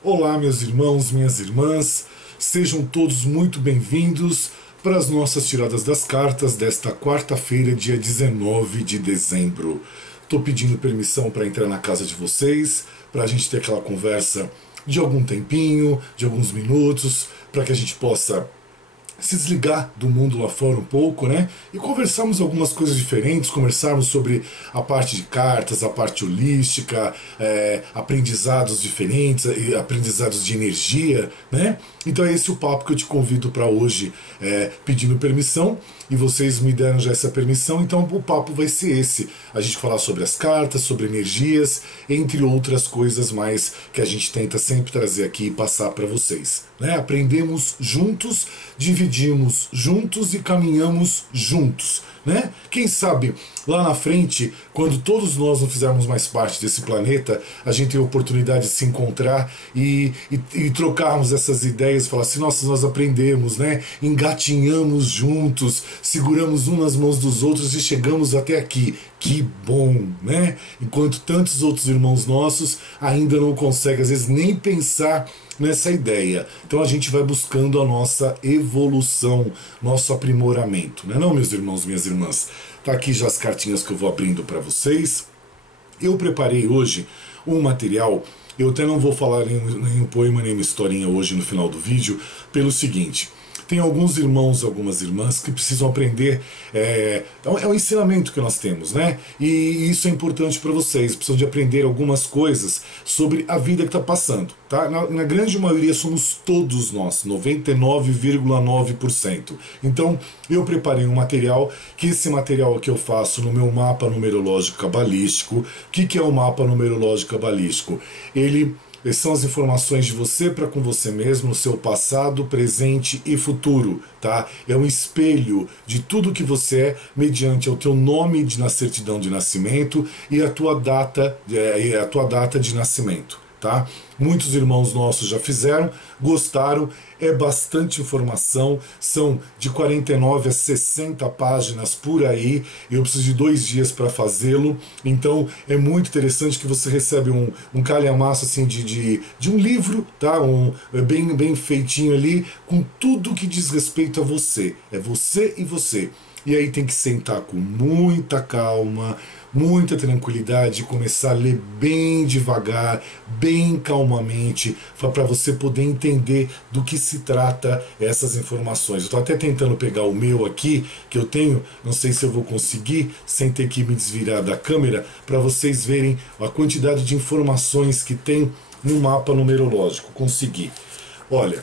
Olá, meus irmãos, minhas irmãs, sejam todos muito bem-vindos para as nossas tiradas das cartas desta quarta-feira, dia 19 de dezembro. Estou pedindo permissão para entrar na casa de vocês, para a gente ter aquela conversa de algum tempinho, de alguns minutos, para que a gente possa se desligar do mundo lá fora um pouco, né? E conversarmos algumas coisas diferentes, conversarmos sobre a parte de cartas, a parte holística, aprendizados diferentes, aprendizados de energia, né? Então é esse o papo que eu te convido para hoje, pedindo permissão, e vocês me deram já essa permissão, então o papo vai ser esse. A gente falar sobre as cartas, sobre energias, entre outras coisas mais que a gente tenta sempre trazer aqui e passar para vocês, né? Aprendemos juntos, dividimos juntos e caminhamos juntos, né? Quem sabe lá na frente, quando todos nós não fizermos mais parte desse planeta, a gente tem a oportunidade de se encontrar e trocarmos essas ideias, falar assim, nossa, nós aprendemos, né? Engatinhamos juntos, seguramos um nas mãos dos outros e chegamos até aqui. Que bom, né? Enquanto tantos outros irmãos nossos ainda não conseguem, às vezes, nem pensar nessa ideia. Então a gente vai buscando a nossa evolução, nosso aprimoramento, não é não, meus irmãos, minhas irmãs? Tá aqui já as cartinhas que eu vou abrindo para vocês. Eu preparei hoje um material, eu até não vou falar nenhum poema, nenhuma historinha hoje no final do vídeo, pelo seguinte: tem alguns irmãos, algumas irmãs que precisam aprender, é um ensinamento que nós temos, né? E isso é importante para vocês, precisam de aprender algumas coisas sobre a vida que está passando, tá? Na grande maioria somos todos nós, 99,9%. Então eu preparei um material, que esse material aqui eu faço no meu mapa numerológico cabalístico. O que é o mapa numerológico cabalístico? São as informações de você para com você mesmo, no seu passado, presente e futuro, tá? É um espelho de tudo que você é, mediante o teu nome na certidão de nascimento e a tua data de nascimento, tá? Muitos irmãos nossos já fizeram, gostaram, é bastante informação, são de 49 a 60 páginas por aí, eu preciso de 2 dias para fazê-lo, então é muito interessante que você recebe um calhamaço assim de um livro, tá? Bem feitinho ali, com tudo que diz respeito a você, é você e você. E aí tem que sentar com muita calma, muita tranquilidade, começar a ler bem devagar, bem calmamente, para você poder entender do que se trata essas informações. Eu estou até tentando pegar o meu aqui, que eu tenho, não sei se eu vou conseguir, sem ter que me desvirar da câmera, para vocês verem a quantidade de informações que tem no mapa numerológico. Consegui. Olha,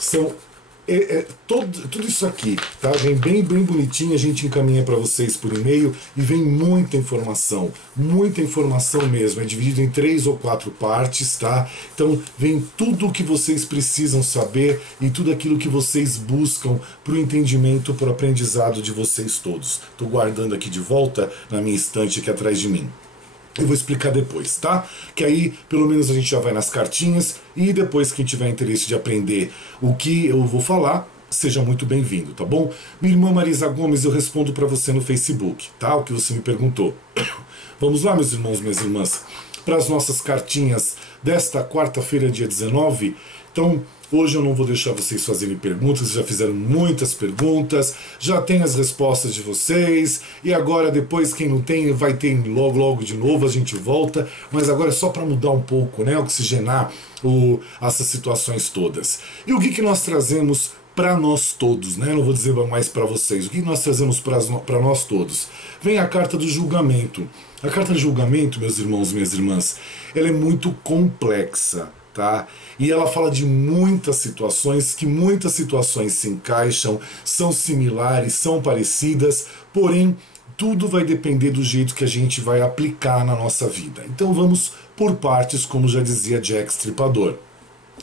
são tudo isso aqui, tá? Vem bem bonitinho, a gente encaminha para vocês por e-mail e vem muita informação mesmo, é dividido em 3 ou 4 partes, tá? Então vem tudo o que vocês precisam saber e tudo aquilo que vocês buscam para o entendimento, para o aprendizado de vocês todos. Estou guardando aqui de volta na minha estante aqui atrás de mim. Eu vou explicar depois, tá? Que aí, pelo menos, a gente já vai nas cartinhas e depois, quem tiver interesse de aprender o que eu vou falar, seja muito bem-vindo, tá bom? Minha irmã Marisa Gomes, eu respondo para você no Facebook, tá? O que você me perguntou. Vamos lá, meus irmãos, minhas irmãs, para as nossas cartinhas desta quarta-feira, dia 19. Então, hoje eu não vou deixar vocês fazerem perguntas, já fizeram muitas perguntas, já tem as respostas de vocês, e agora depois quem não tem vai ter logo de novo, a gente volta, mas agora é só para mudar um pouco, né, oxigenar essas situações todas. E o que nós trazemos para nós todos, né? Não vou dizer mais para vocês, o que nós trazemos para nós todos? Vem a carta do julgamento. A carta do julgamento, meus irmãos, minhas irmãs, ela é muito complexa, tá? E ela fala de muitas situações, que muitas situações se encaixam, são similares, são parecidas, porém tudo vai depender do jeito que a gente vai aplicar na nossa vida. Então vamos por partes, como já dizia Jack Stripador.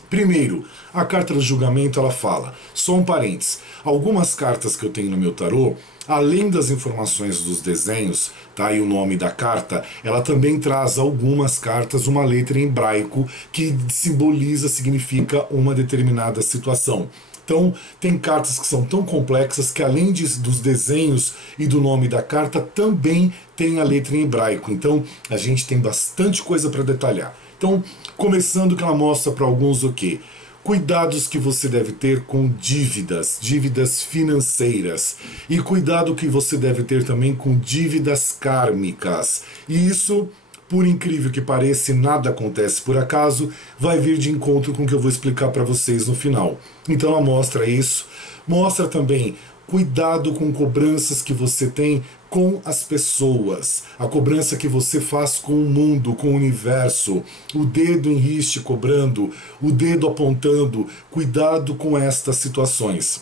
Primeiro, a carta do julgamento, ela fala, só um parênteses, algumas cartas que eu tenho no meu tarô, além das informações dos desenhos, tá, e o nome da carta, ela também traz algumas cartas, uma letra em hebraico que simboliza, significa uma determinada situação. Então, tem cartas que são tão complexas que, além dos desenhos e do nome da carta, também tem a letra em hebraico. Então, a gente tem bastante coisa para detalhar. Então, começando que ela mostra para alguns o quê? Cuidados que você deve ter com dívidas, dívidas financeiras. E cuidado que você deve ter também com dívidas kármicas. E isso, por incrível que pareça, nada acontece por acaso, vai vir de encontro com o que eu vou explicar para vocês no final. Então ela mostra isso. Mostra também cuidado com cobranças que você tem com as pessoas, a cobrança que você faz com o mundo, com o universo, o dedo em riste cobrando, o dedo apontando. Cuidado com estas situações.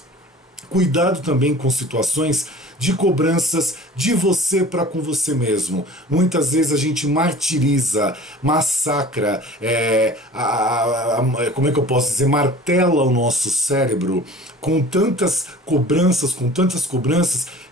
Cuidado também com situações de cobranças de você para com você mesmo. Muitas vezes a gente martiriza, massacra, como é que eu posso dizer, martela o nosso cérebro com tantas cobranças,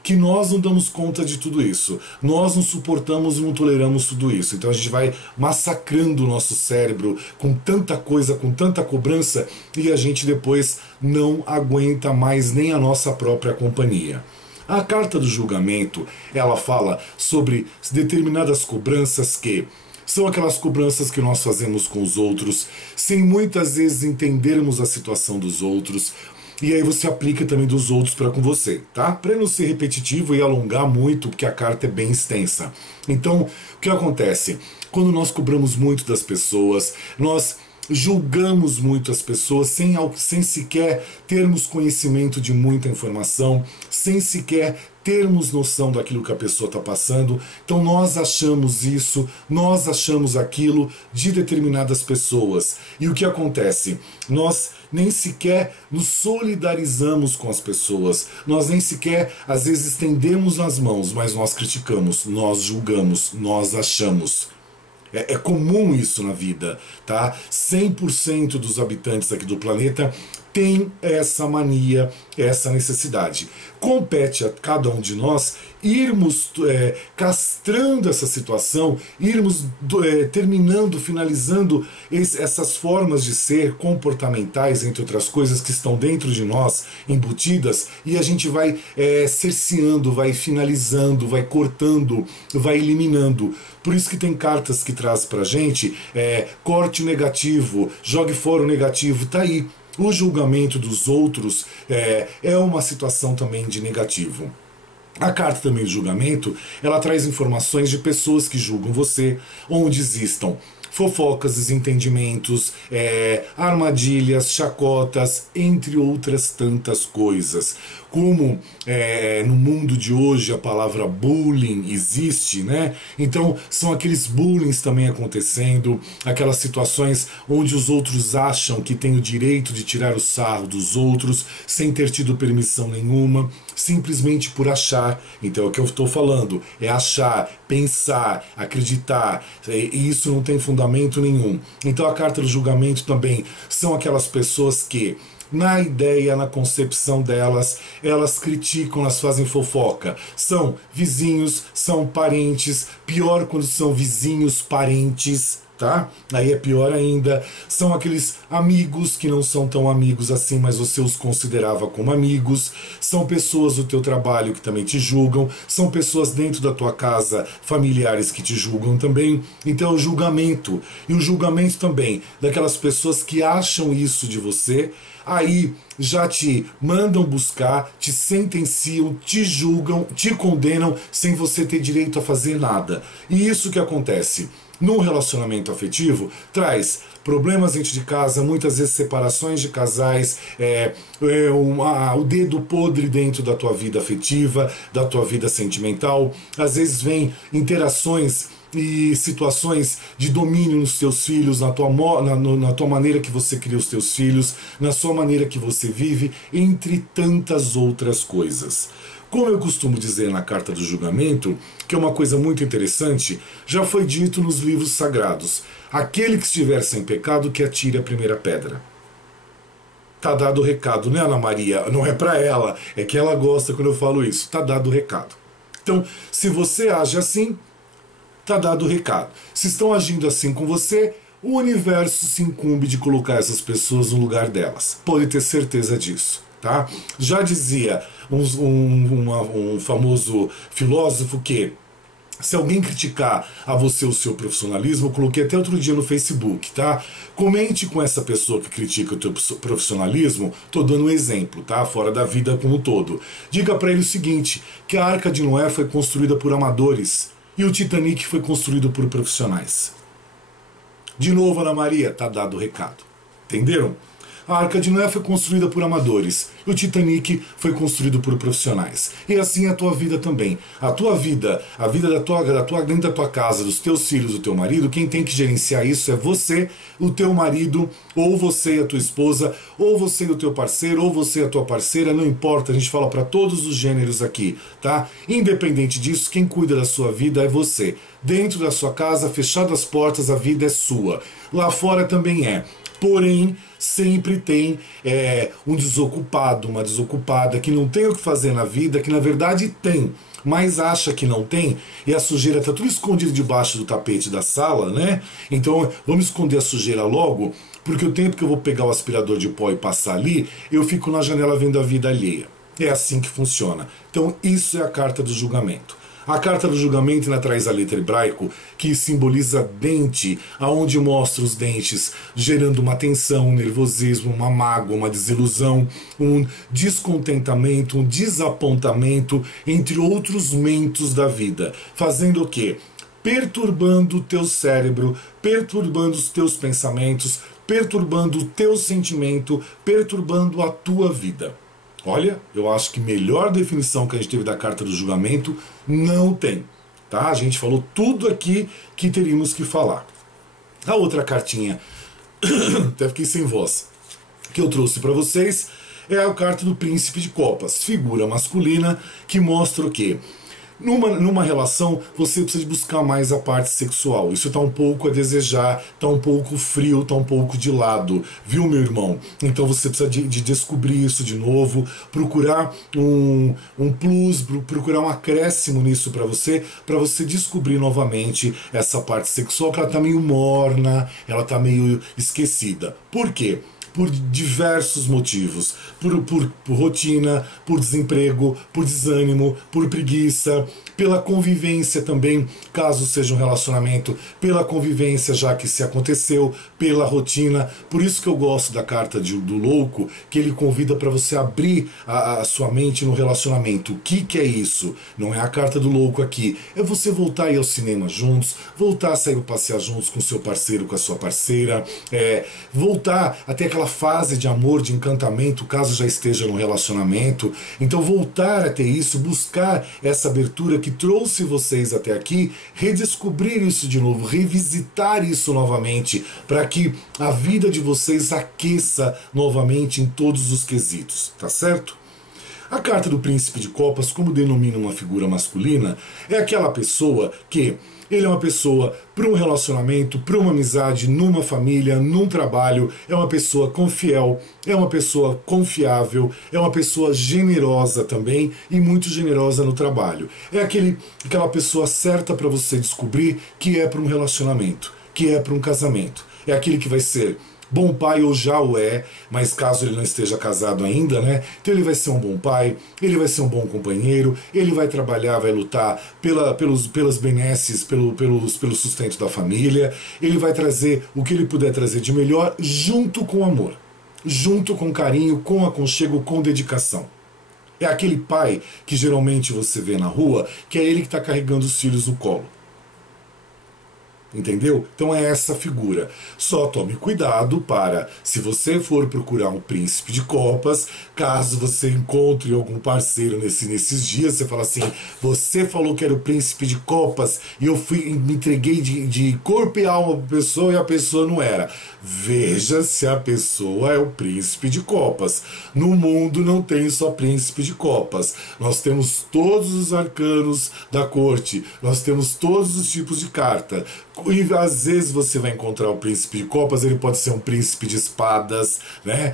que nós não damos conta de tudo isso. Nós não suportamos e não toleramos tudo isso. Então a gente vai massacrando o nosso cérebro com tanta coisa, com tanta cobrança, e a gente depois não aguenta mais nem a nossa própria companhia. A carta do julgamento, ela fala sobre determinadas cobranças que são aquelas cobranças que nós fazemos com os outros, sem muitas vezes entendermos a situação dos outros. E aí você aplica também dos outros para com você, tá? Para não ser repetitivo e alongar muito, porque a carta é bem extensa. Então, o que acontece? Quando nós cobramos muito das pessoas, nós julgamos muito as pessoas sem sequer termos conhecimento de muita informação, sem sequer termos noção daquilo que a pessoa está passando. Então nós achamos isso, nós achamos aquilo de determinadas pessoas. E o que acontece? Nós nem sequer nos solidarizamos com as pessoas, nós nem sequer às vezes estendemos as mãos, mas nós criticamos, nós julgamos, nós achamos. É comum isso na vida, tá? 100% dos habitantes aqui do planeta tem essa mania, essa necessidade. Compete a cada um de nós irmos castrando essa situação, irmos terminando, finalizando essas formas de ser comportamentais, entre outras coisas, que estão dentro de nós, embutidas, e a gente vai cerceando, vai finalizando, vai cortando, vai eliminando. Por isso que tem cartas que traz pra gente corte o negativo, jogue fora o negativo, tá aí. O julgamento dos outros é uma situação também de negativo. A carta também de julgamento, ela traz informações de pessoas que julgam você, onde existam fofocas, desentendimentos, armadilhas, chacotas, entre outras tantas coisas. Como no mundo de hoje a palavra bullying existe, né? Então são aqueles bullying também acontecendo, aquelas situações onde os outros acham que têm o direito de tirar o sarro dos outros sem ter tido permissão nenhuma, simplesmente por achar. Então é o que eu estou falando, é achar, pensar, acreditar, e isso não tem fundamento nenhum. Então a carta do julgamento também são aquelas pessoas que, na ideia, na concepção delas, elas criticam, elas fazem fofoca. São vizinhos, são parentes, pior quando são vizinhos, parentes, tá? Aí é pior ainda. São aqueles amigos que não são tão amigos assim, mas você os considerava como amigos. São pessoas do teu trabalho que também te julgam. São pessoas dentro da tua casa, familiares, que te julgam também. Então é o julgamento. E o julgamento também daquelas pessoas que acham isso de você, aí já te mandam buscar, te sentenciam, te julgam, te condenam sem você ter direito a fazer nada. E isso que acontece num relacionamento afetivo traz problemas dentro de casa, muitas vezes separações de casais, o dedo podre dentro da tua vida afetiva, da tua vida sentimental. Às vezes vem interações e situações de domínio nos teus filhos, na tua maneira que você cria os teus filhos, na sua maneira que você vive, entre tantas outras coisas. Como eu costumo dizer na carta do julgamento, que é uma coisa muito interessante, já foi dito nos livros sagrados: aquele que estiver sem pecado, que atire a primeira pedra. Tá dado o recado, né, Ana Maria? Não é para ela, é que ela gosta quando eu falo isso. Tá dado o recado. Então, se você age assim, tá dado o recado. Se estão agindo assim com você, o universo se incumbe de colocar essas pessoas no lugar delas. Pode ter certeza disso, tá? Já dizia um famoso filósofo que Se alguém criticar a você o seu profissionalismo, eu coloquei até outro dia no Facebook, tá? Comente com essa pessoa que critica o teu profissionalismo, tô dando um exemplo, tá? Fora da vida como um todo. Diga para ele o seguinte, que a Arca de Noé foi construída por amadores e o Titanic foi construído por profissionais. De novo, Ana Maria, tá dado o recado. Entenderam? A Arca de Noé foi construída por amadores e o Titanic foi construído por profissionais. E assim é a tua vida também. A tua vida, a vida dentro da tua casa, dos teus filhos, do teu marido, quem tem que gerenciar isso é você, o teu marido, ou você e a tua esposa, ou você e o teu parceiro, ou você e a tua parceira, não importa, a gente fala para todos os gêneros aqui, tá? Independente disso, quem cuida da sua vida é você. Dentro da sua casa, fechadas as portas, a vida é sua. Lá fora também é. Porém, sempre tem um desocupado, uma desocupada que não tem o que fazer na vida, que na verdade tem, mas acha que não tem, e a sujeira está tudo escondido debaixo do tapete da sala, né? Então vamos esconder a sujeira logo, porque o tempo que eu vou pegar o aspirador de pó e passar ali, eu fico na janela vendo a vida alheia. É assim que funciona. Então isso é a carta do julgamento. A carta do julgamento ainda traz a letra hebraico, que simboliza dente, aonde mostra os dentes, gerando uma tensão, um nervosismo, uma mágoa, uma desilusão, um descontentamento, um desapontamento, entre outros mentos da vida. Fazendo o quê? Perturbando o teu cérebro, perturbando os teus pensamentos, perturbando o teu sentimento, perturbando a tua vida. Olha, eu acho que melhor definição que a gente teve da carta do julgamento não tem, tá? A gente falou tudo aqui que teríamos que falar. A outra cartinha, até fiquei sem voz, que eu trouxe para vocês é a carta do Príncipe de Copas, figura masculina que mostra o quê? Numa relação, você precisa de buscar mais a parte sexual. Isso está um pouco a desejar, está um pouco frio, está um pouco de lado, viu, meu irmão? Então você precisa de descobrir isso de novo, procurar um plus, procurar um acréscimo nisso para você descobrir novamente essa parte sexual, que ela está meio morna, ela está meio esquecida. Por quê? Por diversos motivos, por rotina, por desemprego, por desânimo, por preguiça, pela convivência também, caso seja um relacionamento, pela convivência já que se aconteceu, pela rotina. Por isso que eu gosto da carta do louco, que ele convida para você abrir a sua mente no relacionamento. O que é isso? Não é a carta do louco aqui, é você voltar a ir ao cinema juntos, voltar a sair para passear juntos com seu parceiro, com a sua parceira, voltar até aquela fase de amor, de encantamento, caso já esteja no relacionamento. Então voltar a ter isso, buscar essa abertura que trouxe vocês até aqui, redescobrir isso de novo, revisitar isso novamente, para que a vida de vocês aqueça novamente em todos os quesitos, tá certo? A carta do Príncipe de Copas, como denomina uma figura masculina, é aquela pessoa que ele é uma pessoa para um relacionamento, para uma amizade, numa família, num trabalho, é uma pessoa confiel, é uma pessoa confiável, é uma pessoa generosa também e muito generosa no trabalho. É aquela pessoa certa para você descobrir que é para um relacionamento, que é para um casamento. É aquele que vai ser bom pai, ou já o é, mas caso ele não esteja casado ainda, né? Então ele vai ser um bom pai, ele vai ser um bom companheiro, ele vai trabalhar, vai lutar pelas benesses, pelo sustento da família, ele vai trazer o que ele puder trazer de melhor, junto com amor, junto com carinho, com aconchego, com dedicação. É aquele pai que geralmente você vê na rua, que é ele que está carregando os filhos no colo. Entendeu? Então é essa figura. Só tome cuidado para, se você for procurar um príncipe de copas, caso você encontre algum parceiro nesses dias, você fala assim, você falou que era o príncipe de copas e eu me entreguei de corpo e alma para a pessoa e a pessoa não era. Veja se a pessoa é o príncipe de copas. No mundo não tem só príncipe de copas. Nós temos todos os arcanos da corte, nós temos todos os tipos de carta. E às vezes você vai encontrar o príncipe de copas, ele pode ser um príncipe de espadas, né?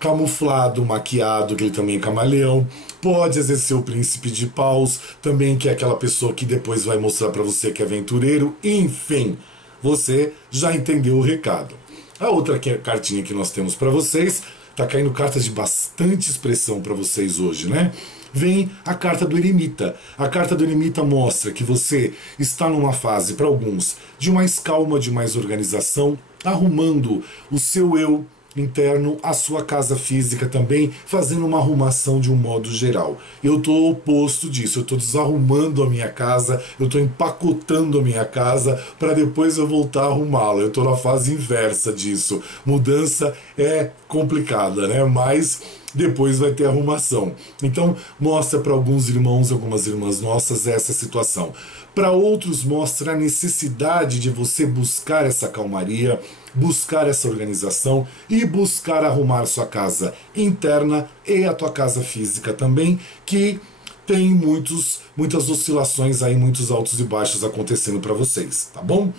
Camuflado, maquiado, que ele também é camaleão. Pode às vezes ser o príncipe de paus, também, que é aquela pessoa que depois vai mostrar para você que é aventureiro. Enfim, você já entendeu o recado. A outra cartinha que nós temos para vocês tá caindo cartas de bastante expressão para vocês hoje, né? Vem a carta do eremita. A carta do eremita mostra que você está numa fase, para alguns, de mais calma, de mais organização, arrumando o seu eu interno, a sua casa física também, fazendo uma arrumação de um modo geral. Eu estou oposto disso, eu estou desarrumando a minha casa, eu estou empacotando a minha casa para depois eu voltar a arrumá-la. Eu estou na fase inversa disso. Mudança é complicada, né? Mas depois vai ter arrumação. Então mostra para alguns irmãos, algumas irmãs nossas essa situação. Para outros mostra a necessidade de você buscar essa calmaria, buscar essa organização e buscar arrumar sua casa interna e a tua casa física também, que tem muitas oscilações aí, muitos altos e baixos acontecendo para vocês, tá bom?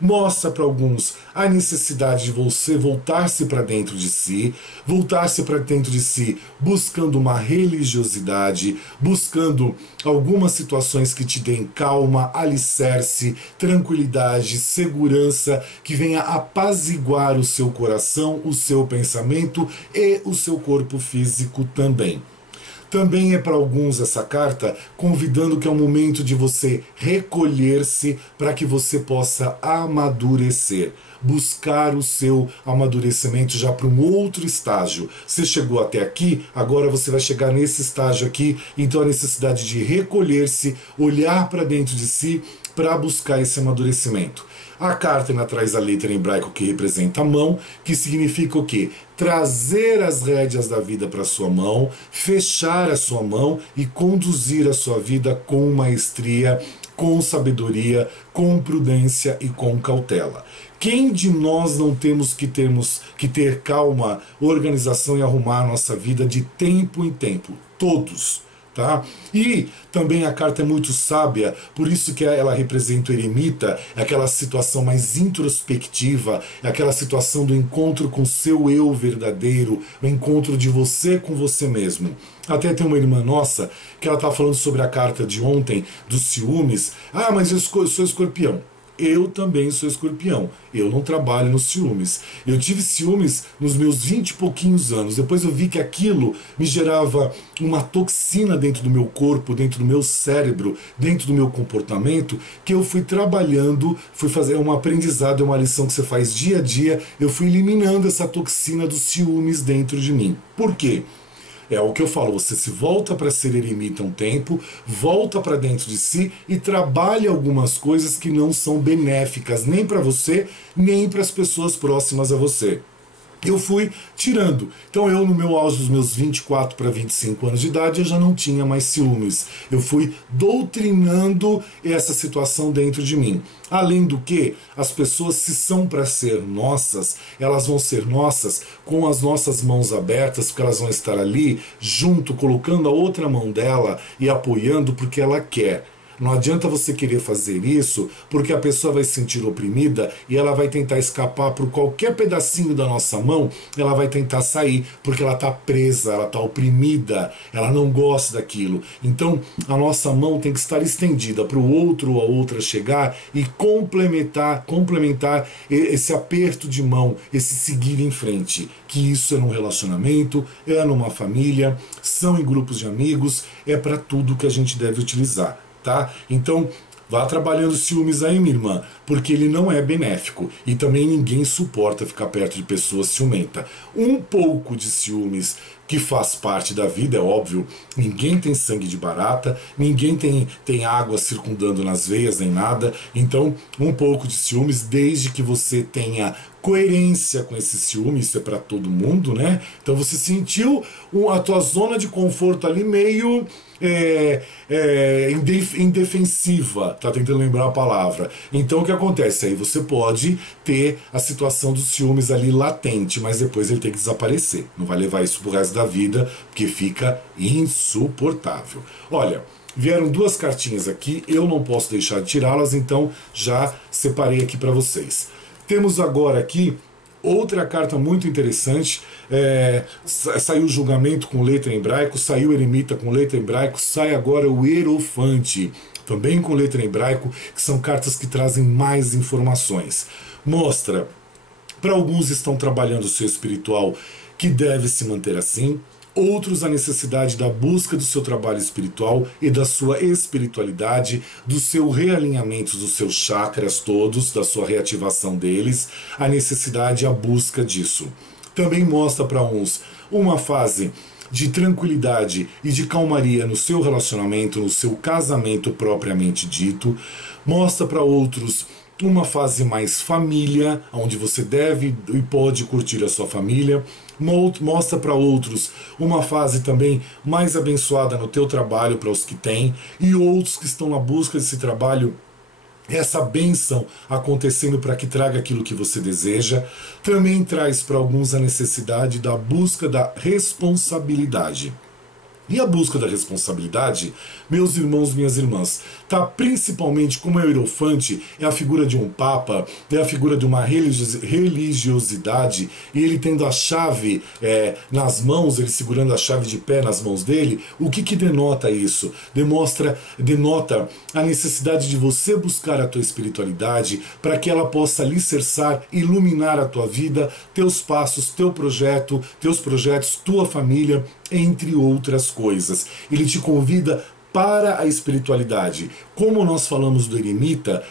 Mostra para alguns a necessidade de você voltar-se para dentro de si, buscando uma religiosidade, buscando algumas situações que te deem calma, alicerce, tranquilidade, segurança, que venha apaziguar o seu coração, o seu pensamento e o seu corpo físico também. Também é para alguns essa carta convidando que é o momento de você recolher-se para que você possa amadurecer, buscar o seu amadurecimento já para um outro estágio. Você chegou até aqui, agora você vai chegar nesse estágio aqui, então a necessidade de recolher-se, olhar para dentro de si para buscar esse amadurecimento. A carta ainda traz a letra em hebraico que representa a mão, que significa o quê? Trazer as rédeas da vida para sua mão, fechar a sua mão e conduzir a sua vida com maestria, com sabedoria, com prudência e com cautela. Quem de nós não temos que ter calma, organização e arrumar a nossa vida de tempo em tempo? Todos. Tá? E também a carta é muito sábia, por isso que ela representa o eremita, é aquela situação mais introspectiva, é aquela situação do encontro com seu eu verdadeiro, o encontro de você com você mesmo. Até tem uma irmã nossa que ela está falando sobre a carta de ontem, dos ciúmes. Ah, mas eu sou escorpião. Eu também sou escorpião. Eu não trabalho nos ciúmes. Eu tive ciúmes nos meus 20 e pouquinhos anos. Depois eu vi que aquilo me gerava uma toxina dentro do meu corpo, dentro do meu cérebro, dentro do meu comportamento, que eu fui trabalhando, fui fazer um aprendizado, é uma lição que você faz dia a dia. Eu fui eliminando essa toxina dos ciúmes dentro de mim. Por quê? É o que eu falo, você se volta para ser eremita um tempo, volta para dentro de si e trabalha algumas coisas que não são benéficas nem para você, nem para as pessoas próximas a você. Eu fui tirando. Então eu, no meu auge dos meus 24 para 25 anos de idade, eu já não tinha mais ciúmes. Eu fui doutrinando essa situação dentro de mim. Além do que, as pessoas, se são para ser nossas, elas vão ser nossas com as nossas mãos abertas, porque elas vão estar ali junto, colocando a outra mão dela e apoiando porque ela quer. Não adianta você querer fazer isso, porque a pessoa vai se sentir oprimida e ela vai tentar escapar por qualquer pedacinho da nossa mão, ela vai tentar sair, porque ela está presa, ela está oprimida, ela não gosta daquilo. Então a nossa mão tem que estar estendida para o outro ou a outra chegar e complementar esse aperto de mão, esse seguir em frente. Que isso é num relacionamento, é numa família, são em grupos de amigos, é para tudo que a gente deve utilizar. Tá? Então, vá trabalhando ciúmes aí, minha irmã, porque ele não é benéfico. E também ninguém suporta ficar perto de pessoas ciumentas. Um pouco de ciúmes que faz parte da vida, é óbvio. Ninguém tem sangue de barata, ninguém tem água circundando nas veias, nem nada. Então, um pouco de ciúmes, desde que você tenha coerência com esse ciúme, isso é para todo mundo, né? Então você sentiu a tua zona de conforto ali meio indefensiva, tá tentando lembrar a palavra. Então o que acontece? Aí você pode ter a situação dos ciúmes ali latente, mas depois ele tem que desaparecer. Não vai levar isso pro resto da vida, porque fica insuportável. Olha, vieram duas cartinhas aqui, eu não posso deixar de tirá-las, então já separei aqui para vocês. Temos agora aqui outra carta muito interessante. Saiu o julgamento com letra em hebraico, saiu o eremita com letra em hebraico, sai agora o hierofante, também com letra em hebraico, que são cartas que trazem mais informações. Mostra Para alguns estão trabalhando o seu espiritual, que deve se manter assim. Outros a necessidade da busca do seu trabalho espiritual e da sua espiritualidade, do seu realinhamento dos seus chakras todos, da sua reativação deles, a necessidade e a busca disso. Também mostra para uns uma fase de tranquilidade e de calmaria no seu relacionamento, no seu casamento propriamente dito. Mostra para outros uma fase mais família, onde você deve e pode curtir a sua família. Mostra para outros uma fase também mais abençoada no teu trabalho, para os que têm, e outros que estão na busca desse trabalho, essa bênção acontecendo para que traga aquilo que você deseja. Também traz para alguns a necessidade da busca da responsabilidade. E a busca da responsabilidade, meus irmãos, minhas irmãs, está principalmente, como é o Hierophante, é a figura de um Papa, é a figura de uma religiosidade, e ele tendo a chave nas mãos, ele segurando a chave de pé nas mãos dele. O que denota isso? Denota a necessidade de você buscar a tua espiritualidade para que ela possa alicerçar, iluminar a tua vida, teus passos, teus projetos, tua família, entre outras coisas. Ele te convida para a espiritualidade. Como nós falamos do eremita,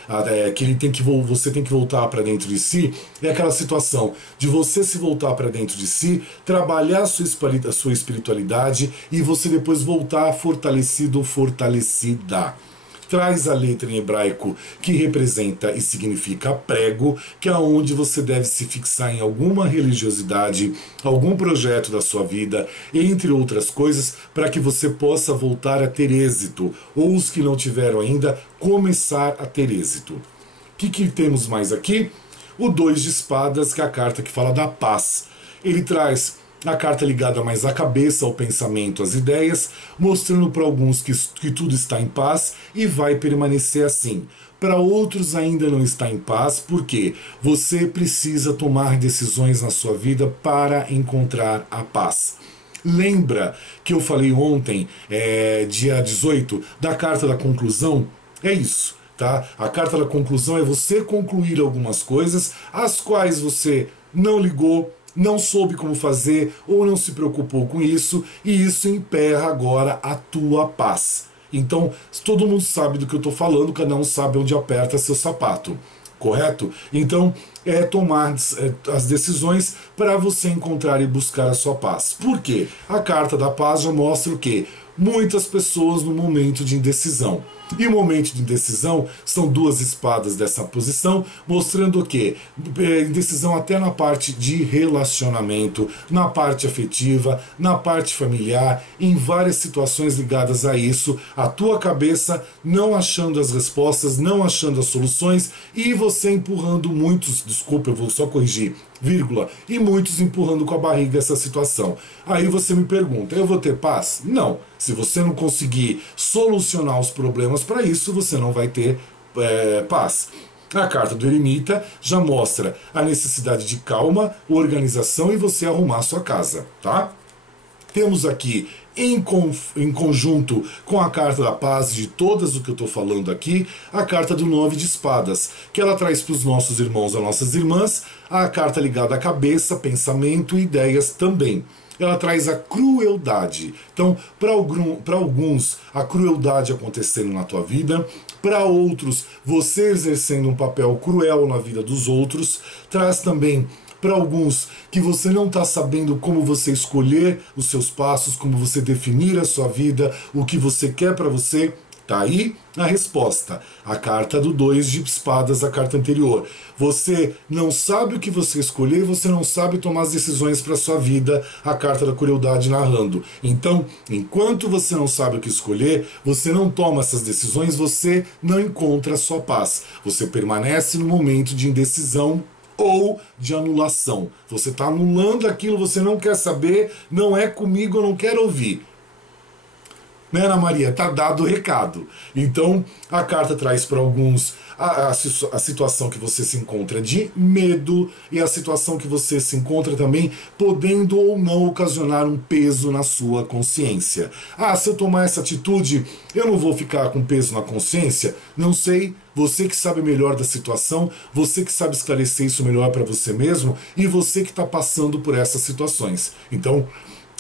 que você tem que voltar para dentro de si, é aquela situação de você se voltar para dentro de si, trabalhar a sua espiritualidade e você depois voltar fortalecido ou fortalecida. Traz a letra em hebraico que representa e significa prego, que é onde você deve se fixar em alguma religiosidade, algum projeto da sua vida, entre outras coisas, para que você possa voltar a ter êxito, ou os que não tiveram ainda, começar a ter êxito. O que temos mais aqui? O 2 de espadas, que é a carta que fala da paz. Ele traz a carta ligada mais à cabeça, ao pensamento, às ideias, mostrando para alguns que tudo está em paz e vai permanecer assim. Para outros ainda não está em paz, porque você precisa tomar decisões na sua vida para encontrar a paz. Lembra que eu falei ontem, dia 18, da carta da conclusão? É isso, tá? A carta da conclusão é você concluir algumas coisas, as quais você não ligou, não soube como fazer ou não se preocupou com isso, e isso emperra agora a tua paz. Então, todo mundo sabe do que eu estou falando, cada um sabe onde aperta seu sapato, correto? Então, é tomar as decisões para você encontrar e buscar a sua paz. Por quê? A carta da paz já mostra o quê? Muitas pessoas no momento de indecisão. E o momento de indecisão são 2 espadas dessa posição, mostrando o quê? Indecisão até na parte de relacionamento, na parte afetiva, na parte familiar, em várias situações ligadas a isso, a tua cabeça não achando as respostas, não achando as soluções, e você empurrando muitos, desculpa, eu vou só corrigir, vírgula, e muitos empurrando com a barriga essa situação. Aí você me pergunta, eu vou ter paz? Não. Se você não conseguir solucionar os problemas para isso, você não vai ter paz. A carta do eremita já mostra a necessidade de calma, organização e você arrumar a sua casa, tá? Temos aqui, em conjunto com a carta da paz, de todas o que eu estou falando aqui, a carta do 9 de espadas, que ela traz para os nossos irmãos e nossas irmãs a carta ligada à cabeça, pensamento e ideias também. Ela traz a crueldade. Então, para alguns, a crueldade acontecendo na tua vida, para outros, você exercendo um papel cruel na vida dos outros, traz também para alguns que você não está sabendo como você escolher os seus passos, como você definir a sua vida, o que você quer para você. Tá aí a resposta. A carta do 2 de espadas, a carta anterior. Você não sabe o que você escolher, você não sabe tomar as decisões para sua vida, a carta da crueldade narrando. Então, enquanto você não sabe o que escolher, você não toma essas decisões, você não encontra a sua paz. Você permanece no momento de indecisão ou de anulação. Você está anulando aquilo, você não quer saber, não é comigo, eu não quero ouvir. Né, Ana Maria? Está dado o recado. Então, a carta traz para alguns a situação que você se encontra de medo e a situação que você se encontra também podendo ou não ocasionar um peso na sua consciência. Ah, se eu tomar essa atitude, eu não vou ficar com peso na consciência? Não sei. você que sabe melhor da situação, você que sabe esclarecer isso melhor para você mesmo e você que está passando por essas situações. Então,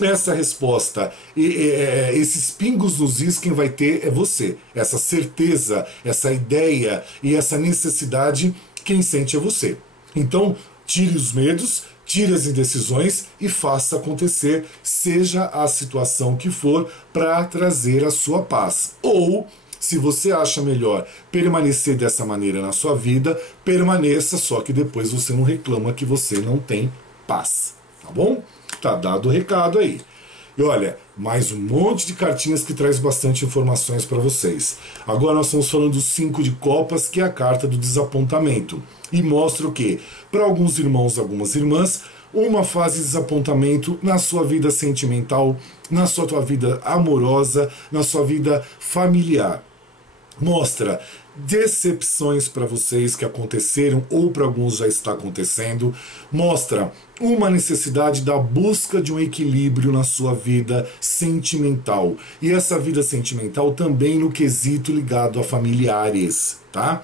essa resposta, esses pingos nos is, quem vai ter é você. Essa certeza, essa ideia e essa necessidade, quem sente é você. Então, tire os medos, tire as indecisões e faça acontecer, seja a situação que for, para trazer a sua paz. Ou, se você acha melhor permanecer dessa maneira na sua vida, permaneça, só que depois você não reclama que você não tem paz. Tá bom? Tá dado o recado aí. E olha, mais um monte de cartinhas que traz bastante informações para vocês. Agora nós estamos falando do 5 de copas, que é a carta do desapontamento. E mostra o quê? Para alguns irmãos, algumas irmãs, uma fase de desapontamento na sua vida sentimental, na sua vida amorosa, na sua vida familiar. Mostra decepções para vocês que aconteceram ou para alguns já está acontecendo. Mostra uma necessidade da busca de um equilíbrio na sua vida sentimental. E essa vida sentimental também no quesito ligado a familiares, tá?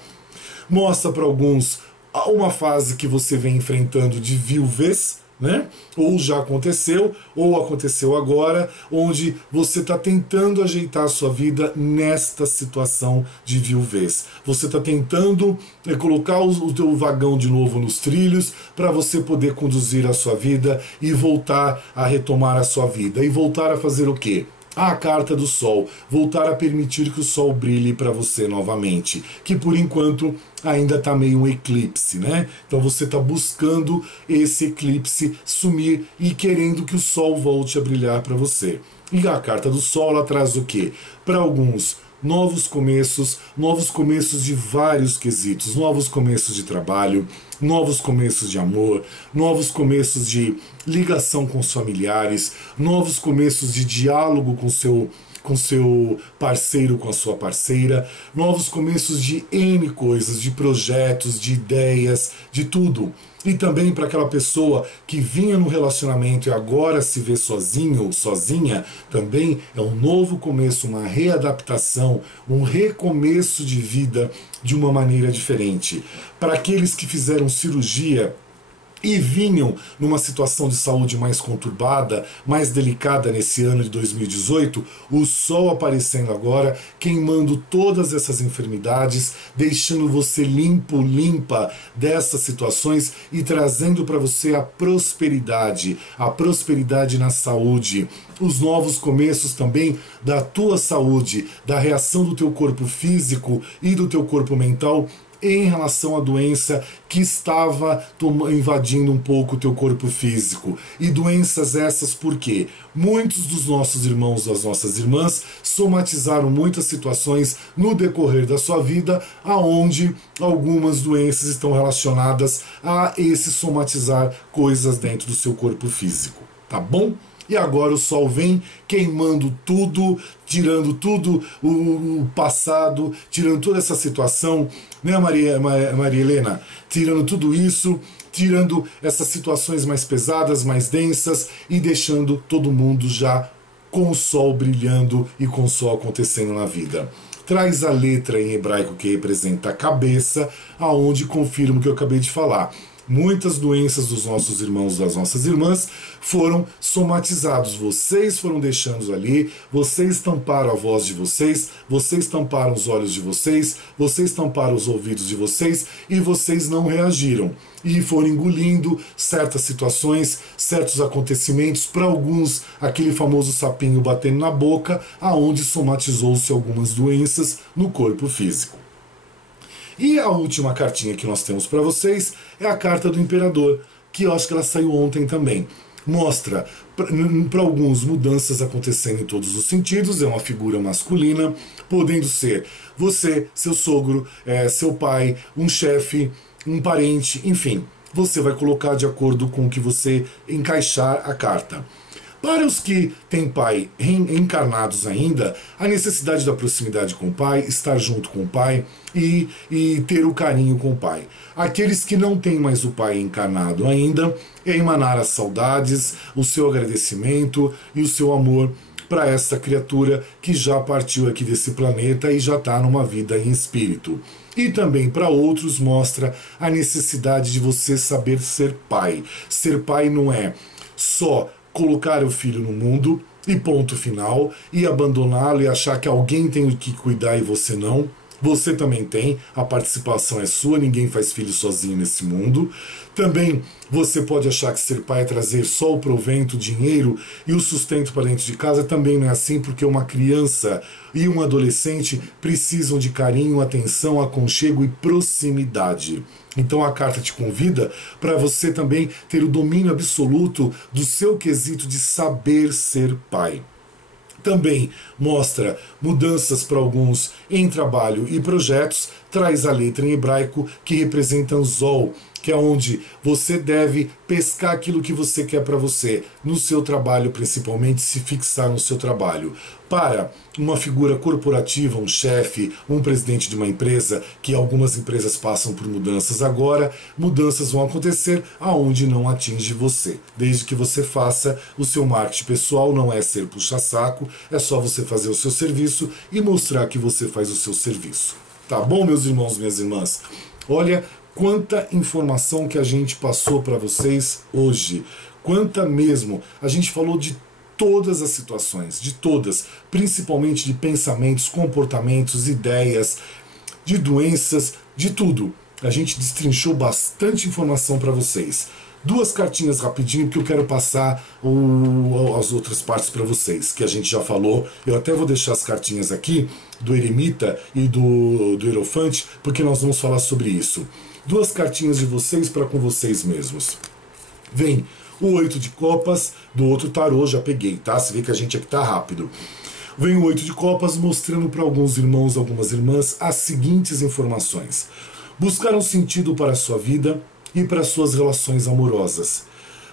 Mostra para alguns uma fase que você vem enfrentando de viuvez, né? Ou já aconteceu, ou aconteceu agora, onde você está tentando ajeitar a sua vida nesta situação de viuvez. Você está tentando colocar o teu vagão de novo nos trilhos para você poder conduzir a sua vida e voltar a retomar a sua vida. E voltar a fazer o quê? A carta do Sol, voltar a permitir que o Sol brilhe para você novamente, que por enquanto ainda está meio um eclipse, né? Então você está buscando esse eclipse sumir e querendo que o Sol volte a brilhar para você. E a carta do Sol, ela traz o quê? Para alguns, novos começos de vários quesitos, novos começos de trabalho, novos começos de amor, novos começos de ligação com os familiares, novos começos de diálogo com seu parceiro, com a sua parceira, novos começos de N coisas, de projetos, de ideias, de tudo. E também para aquela pessoa que vinha no relacionamento e agora se vê sozinho ou sozinha, também é um novo começo, uma readaptação, um recomeço de vida de uma maneira diferente. Para aqueles que fizeram cirurgia e vinham numa situação de saúde mais conturbada, mais delicada nesse ano de 2018, o Sol aparecendo agora, queimando todas essas enfermidades, deixando você limpa dessas situações e trazendo para você a prosperidade na saúde, os novos começos também da tua saúde, da reação do teu corpo físico e do teu corpo mental em relação à doença que estava invadindo um pouco o teu corpo físico. E doenças essas porque muitos dos nossos irmãos, das nossas irmãs, somatizaram muitas situações no decorrer da sua vida, aonde algumas doenças estão relacionadas a esse somatizar coisas dentro do seu corpo físico. Tá bom? E agora o Sol vem queimando tudo, tirando tudo o passado, tirando toda essa situação, né, Maria Helena? Tirando tudo isso, tirando essas situações mais pesadas, mais densas e deixando todo mundo já com o Sol brilhando e com o Sol acontecendo na vida. Traz a letra em hebraico que representa a cabeça, aonde confirma o que eu acabei de falar. Muitas doenças dos nossos irmãos, das nossas irmãs, foram somatizados. Vocês foram deixando ali, vocês tamparam a voz de vocês tamparam os olhos de vocês tamparam os ouvidos de vocês e vocês não reagiram. E foram engolindo certas situações, certos acontecimentos, para alguns aquele famoso sapinho batendo na boca, aonde somatizou-se algumas doenças no corpo físico. E a última cartinha que nós temos para vocês é a carta do Imperador, que eu acho que ela saiu ontem também. Mostra para alguns mudanças acontecendo em todos os sentidos, é uma figura masculina, podendo ser você, seu sogro, seu pai, um chefe, um parente, enfim. Você vai colocar de acordo com o que você encaixar a carta. Para os que têm pai encarnados ainda, a necessidade da proximidade com o pai, estar junto com o pai e ter o carinho com o pai. Aqueles que não têm mais o pai encarnado ainda, é emanar as saudades, o seu agradecimento e o seu amor para essa criatura que já partiu aqui desse planeta e já está numa vida em espírito. E também para outros mostra a necessidade de você saber ser pai. Ser pai não é só colocar o filho no mundo e ponto final, e abandoná-lo e achar que alguém tem que cuidar e você não. Você também tem, a participação é sua, ninguém faz filho sozinho nesse mundo. Também você pode achar que ser pai é trazer só o provento, o dinheiro e o sustento para dentro de casa. Também não é assim, porque uma criança e um adolescente precisam de carinho, atenção, aconchego e proximidade. Então a carta te convida para você também ter o domínio absoluto do seu quesito de saber ser pai. Também mostra mudanças para alguns em trabalho e projetos, traz a letra em hebraico que representa Zol, que é onde você deve pescar aquilo que você quer para você, no seu trabalho principalmente, se fixar no seu trabalho. Para uma figura corporativa, um chefe, um presidente de uma empresa, que algumas empresas passam por mudanças agora, mudanças vão acontecer aonde não atinge você. Desde que você faça o seu marketing pessoal, não é ser puxa-saco, é só você fazer o seu serviço e mostrar que você faz o seu serviço. Tá bom, meus irmãos, minhas irmãs? Olha quanta informação que a gente passou para vocês hoje. Quanta mesmo. A gente falou de todas as situações, de todas, principalmente de pensamentos, comportamentos, ideias, de doenças, de tudo. A gente destrinchou bastante informação para vocês. Duas cartinhas rapidinho que eu quero passar as outras partes para vocês, que a gente já falou. Eu até vou deixar as cartinhas aqui do Eremita e do Hierofante, porque nós vamos falar sobre isso. Duas cartinhas de vocês para com vocês mesmos. Vem o 8 de copas do outro tarô, já peguei, tá? Você vê que a gente aqui tá rápido. Vem o 8 de copas mostrando para alguns irmãos, algumas irmãs, as seguintes informações. Buscar um sentido para a sua vida e para suas relações amorosas.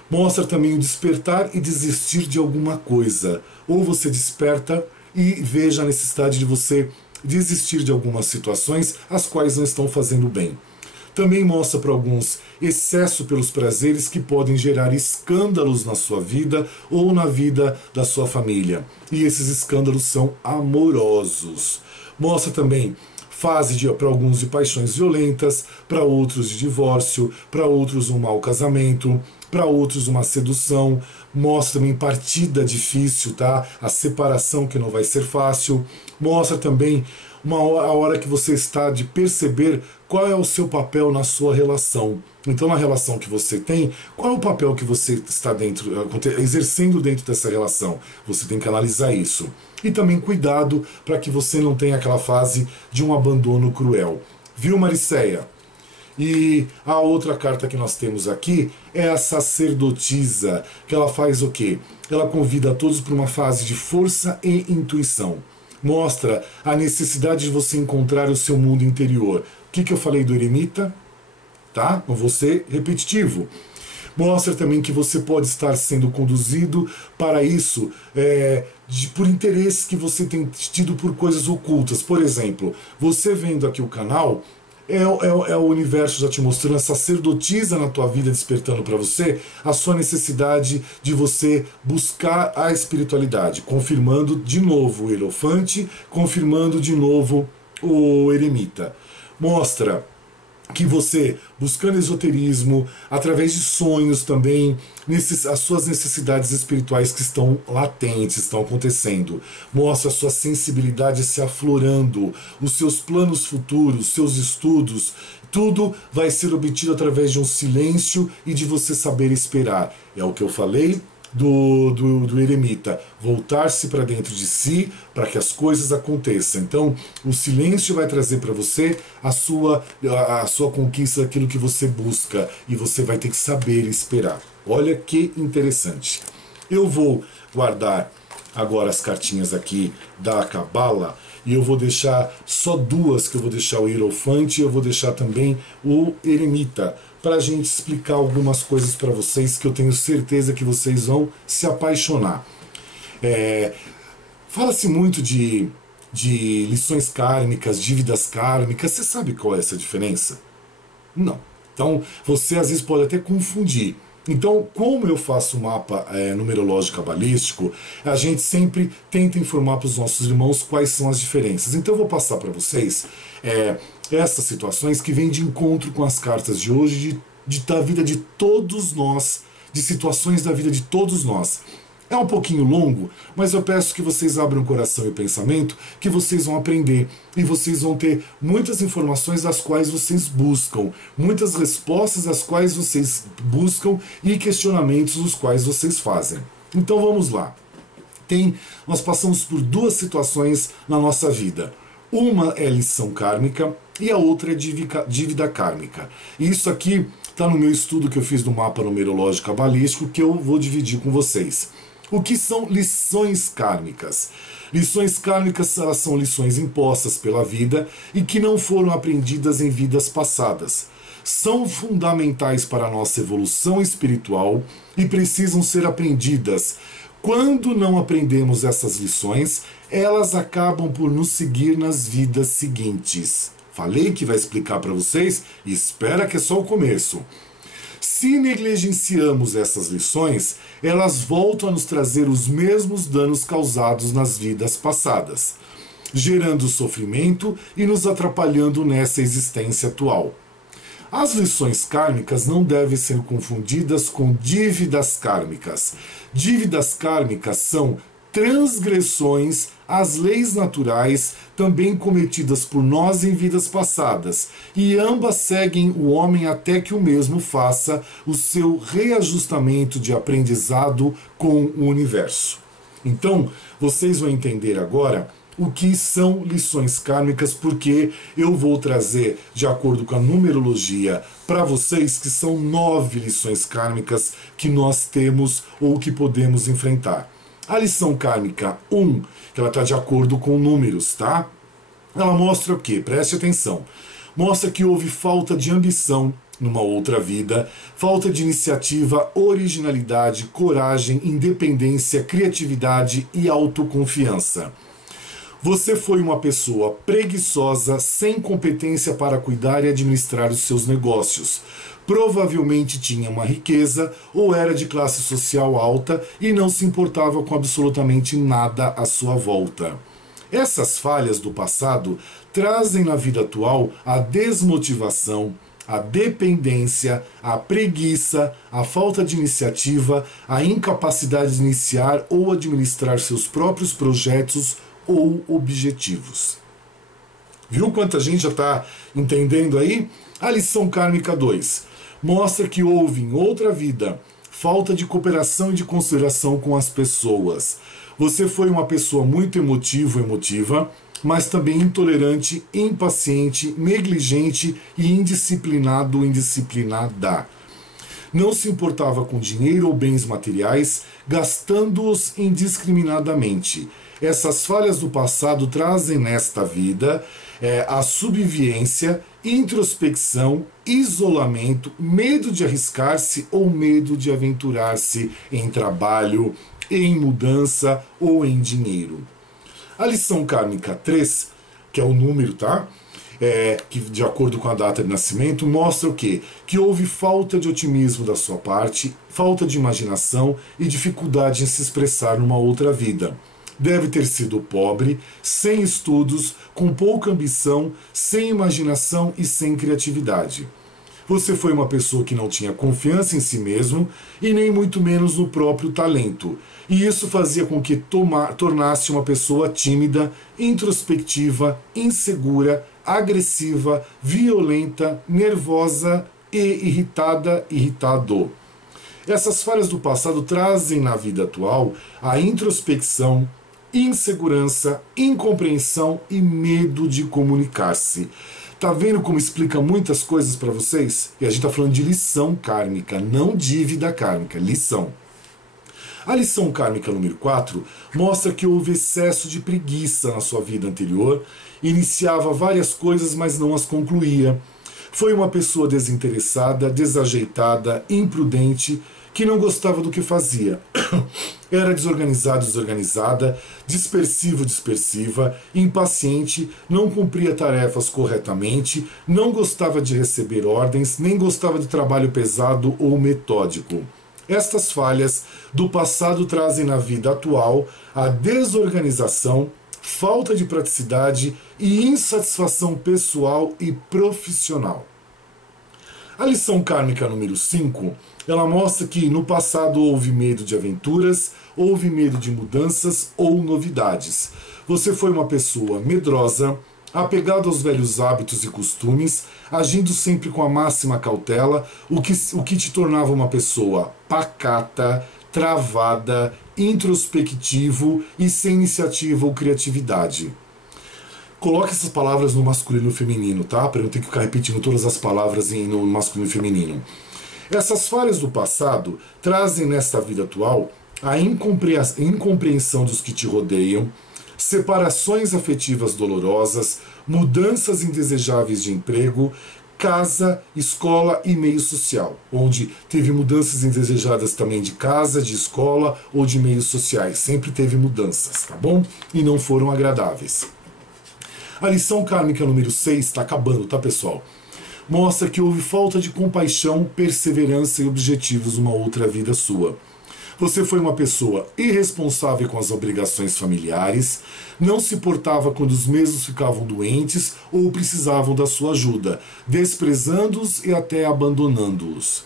Mostra também o despertar e desistir de alguma coisa. Ou você desperta e veja a necessidade de você desistir de algumas situações as quais não estão fazendo bem. Também mostra para alguns excesso pelos prazeres que podem gerar escândalos na sua vida ou na vida da sua família. E esses escândalos são amorosos. Mostra também fase para alguns de paixões violentas, para outros de divórcio, para outros um mau casamento, para outros uma sedução. Mostra também partida difícil, tá? A separação que não vai ser fácil. Mostra também a hora que você está de perceber qual é o seu papel na sua relação. Então, na relação que você tem, qual é o papel que você está exercendo dentro dessa relação? Você tem que analisar isso. E também cuidado para que você não tenha aquela fase de um abandono cruel. Viu, Mariceia? E a outra carta que nós temos aqui é a sacerdotisa, que ela faz o quê? Ela convida a todos para uma fase de força e intuição. Mostra a necessidade de você encontrar o seu mundo interior. O que eu falei do eremita? Tá? Não vou ser repetitivo. Mostra também que você pode estar sendo conduzido para isso por interesses que você tem tido por coisas ocultas. Por exemplo, você vendo aqui o canal, é o universo já te mostrando a sacerdotisa na tua vida, despertando para você a sua necessidade de você buscar a espiritualidade, confirmando de novo o Hierofante, confirmando de novo o eremita. Mostra que você, buscando esoterismo, através de sonhos também, as suas necessidades espirituais que estão latentes, estão acontecendo. Mostra a sua sensibilidade se aflorando, os seus planos futuros, seus estudos, tudo vai ser obtido através de um silêncio e de você saber esperar. É o que eu falei do eremita, voltar-se para dentro de si para que as coisas aconteçam. Então o silêncio vai trazer para você a sua conquista daquilo que você busca, e você vai ter que saber esperar. Olha que interessante. Eu vou guardar agora as cartinhas aqui da Cabala, e eu vou deixar só duas, que eu vou deixar o Hierofante e eu vou deixar também o eremita, para a gente explicar algumas coisas para vocês que eu tenho certeza que vocês vão se apaixonar. Fala-se muito de lições kármicas, dívidas kármicas. Você sabe qual é essa diferença? Não. Então você às vezes pode até confundir. Então, como eu faço o mapa numerológico cabalístico, a gente sempre tenta informar para os nossos irmãos quais são as diferenças. Então, eu vou passar para vocês essas situações que vêm de encontro com as cartas de hoje, da vida de todos nós, de situações da vida de todos nós. É um pouquinho longo, mas eu peço que vocês abram o coração e o pensamento, que vocês vão aprender e vocês vão ter muitas informações das quais vocês buscam, muitas respostas das quais vocês buscam e questionamentos dos quais vocês fazem. Então vamos lá. Nós passamos por duas situações na nossa vida. Uma é lição kármica e a outra é dívida kármica. E isso aqui está no meu estudo que eu fiz do mapa numerológico cabalístico, que eu vou dividir com vocês. O que são lições kármicas? Lições kármicas, elas são lições impostas pela vida e que não foram aprendidas em vidas passadas. São fundamentais para a nossa evolução espiritual e precisam ser aprendidas. Quando não aprendemos essas lições, elas acabam por nos seguir nas vidas seguintes. Falei que vai explicar para vocês e espera que é só o começo. Se negligenciamos essas lições, elas voltam a nos trazer os mesmos danos causados nas vidas passadas, gerando sofrimento e nos atrapalhando nessa existência atual. As lições kármicas não devem ser confundidas com dívidas kármicas. Dívidas kármicas são transgressões às leis naturais também cometidas por nós em vidas passadas, e ambas seguem o homem até que o mesmo faça o seu reajustamento de aprendizado com o universo. Então, vocês vão entender agora o que são lições kármicas, porque eu vou trazer, de acordo com a numerologia, para vocês que são 9 lições kármicas que nós temos ou que podemos enfrentar. A lição kármica 1, que ela está de acordo com números, tá? Ela mostra o quê? Preste atenção. Mostra que houve falta de ambição numa outra vida, falta de iniciativa, originalidade, coragem, independência, criatividade e autoconfiança. Você foi uma pessoa preguiçosa, sem competência para cuidar e administrar os seus negócios. Provavelmente tinha uma riqueza ou era de classe social alta e não se importava com absolutamente nada à sua volta. Essas falhas do passado trazem na vida atual a desmotivação, a dependência, a preguiça, a falta de iniciativa, a incapacidade de iniciar ou administrar seus próprios projetos ou objetivos. Viu quanta gente já está entendendo aí? A lição kármica 2 mostra que houve em outra vida falta de cooperação e de consideração com as pessoas. Você foi uma pessoa muito emotiva, mas também intolerante, impaciente, negligente e indisciplinado ou indisciplinada. Não se importava com dinheiro ou bens materiais, gastando-os indiscriminadamente. Essas falhas do passado trazem nesta vida a subviência, introspecção, isolamento, medo de arriscar-se ou medo de aventurar-se em trabalho, em mudança ou em dinheiro. A lição kármica 3, que é o número, tá? Que de acordo com a data de nascimento, mostra o quê? Que houve falta de otimismo da sua parte, falta de imaginação e dificuldade em se expressar numa outra vida. Deve ter sido pobre, sem estudos, com pouca ambição, sem imaginação e sem criatividade. Você foi uma pessoa que não tinha confiança em si mesmo e nem muito menos no próprio talento. E isso fazia com que tornasse uma pessoa tímida, introspectiva, insegura, agressiva, violenta, nervosa e irritado. Essas falhas do passado trazem na vida atual a introspecção, insegurança, incompreensão e medo de comunicar-se. Tá vendo como explica muitas coisas para vocês? E a gente tá falando de lição kármica, não dívida kármica, lição. A lição kármica número 4 mostra que houve excesso de preguiça na sua vida anterior, iniciava várias coisas, mas não as concluía. Foi uma pessoa desinteressada, desajeitada, imprudente, que não gostava do que fazia. Era desorganizado, desorganizada, dispersivo, dispersiva, impaciente, não cumpria tarefas corretamente, não gostava de receber ordens, nem gostava de trabalho pesado ou metódico. Estas falhas do passado trazem na vida atual a desorganização, falta de praticidade e insatisfação pessoal e profissional. A lição kármica número 5, ela mostra que no passado houve medo de aventuras, houve medo de mudanças ou novidades. Você foi uma pessoa medrosa, apegado aos velhos hábitos e costumes, agindo sempre com a máxima cautela, o que te tornava uma pessoa pacata, travada, introspectivo e sem iniciativa ou criatividade. Coloque essas palavras no masculino e no feminino, tá? Para eu não ter que ficar repetindo todas as palavras no masculino e feminino. Essas falhas do passado trazem nesta vida atual a incompreensão dos que te rodeiam, separações afetivas dolorosas, mudanças indesejáveis de emprego, casa, escola e meio social, onde teve mudanças indesejadas também de casa, de escola ou de meios sociais. Sempre teve mudanças, tá bom? E não foram agradáveis. A lição kármica número 6, está acabando, tá, pessoal? Mostra que houve falta de compaixão, perseverança e objetivos numa outra vida sua. Você foi uma pessoa irresponsável com as obrigações familiares, não se portava quando os mesmos ficavam doentes ou precisavam da sua ajuda, desprezando-os e até abandonando-os.